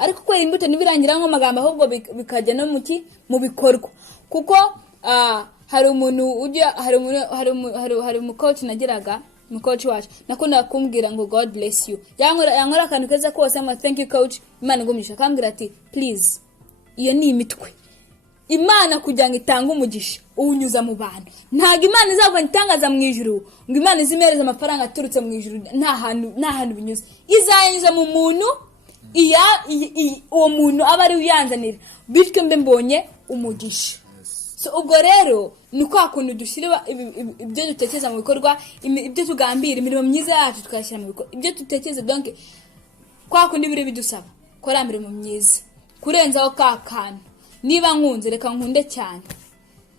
ariko kwera imbuto nibirangira nk'amagambo ahubwo bikajya no mu bikorwa kuko hari umuntu ujya hari umucoach nagiraga umucoach wacu nakunda kumbwira ngo God bless you yankora akantu keza kose ngo thank you coach Imana ngumisha kambwira ati please iyo ni imitwe Imana kugira ngo itange umugisha unyuza mu bantu ntago Imana izagwa itangaza mu ijuru ngo Imana izimereza amafaranga aturutse mu ijuru nta hantu binyuze izanyuza mu muntu uwo muntu aba ari uyanzanira bityo mbe mbonye umugisha so ubwo rero ni kwa kuntu dushyira ibyo dutekereza mu bikorwa ibyo tugambira imirimo myiza yacu tukashyira mu bikorwa ibyo dutekereza donc kwa kundi biri bidusaba kora imirimo myiza kurenzaho ka kantu niba nkunze reka nkunde cyane,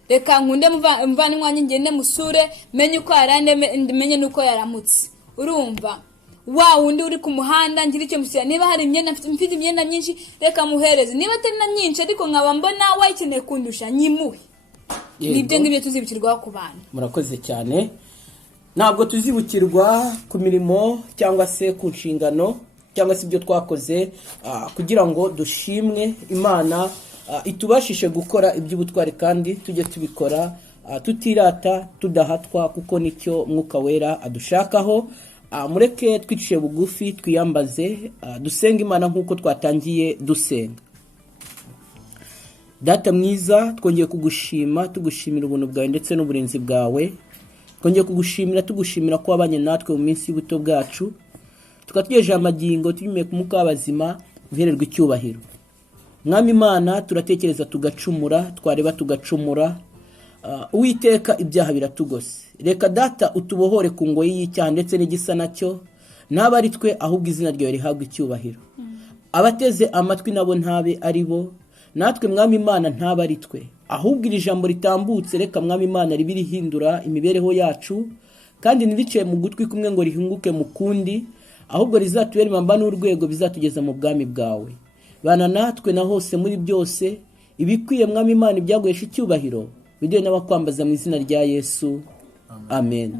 reka nkunde mvane umwanya ngende musure menye uko yarande menye nuko yaramutse. Urumva wa wundi uri ku muhanda ngira icyo musira, niba hari imyenda mfite imyenda nyinshi reka muhereze, niba atari na nyinshi ariko nkaba mbona wayikeneye kundusha nyimuhe. Nibyo ngibyo tuzibukirwa ku bantu. Murakoze cyane. Ntabwo tuzibukirwa ku mirimo cyangwa se ku nshingano cyangwa se ibyo twakoze kugira ngo dushimwe. Imana itubashishe gukora iby'ubutwari kandi tujye tubikora tutirata tudahatwa, kuko nicyo Mwuka Wera adushakaho. Mureke twicishe bugufi twiyambaze, dusenga Imana nk'uko twatangiye dusenga. Data mwiza, twongeye kugushima, tugushimira ubuntu bwawe ndetse n'uburinzi bwawe. Twongeye kugushimira, tugushimira ko wabanye natwe mu minsi y'ubuto bwacu, tukatwejeje amagingo tunyumiye ku muka w'abazima, uhererwe icyubahiro. Mwami Imana, turatekereza tugacumura, twareba tugacumura, Uwiteka ibyaha biratugose. Reka Data utubohore ku ngoyi y'icyaha ndetse n'igisa nacyo, naba ari twe ahubwo izina ryawe rihabwa icyubahiro. Abateze amatwi nabo ntabe ari bo, natwe Mwami Imana ntaba ari twe, ahubwo iri jambo ritambutse reka Mwami Imana ribe rihindura imibereho yacu, kandi ntiriciye mu gutwi kumwe ngo rihunguke mu kundi, ahubwo rizatubera impamba n'urwego bizatugeza mu bwami bwawe. Bana natwe na hose muri byose, ibikwiye Mwami Imana ibyaguhesha icyubahiro, biduhe n'abakwambaza mu izina rya Yesu. Amen.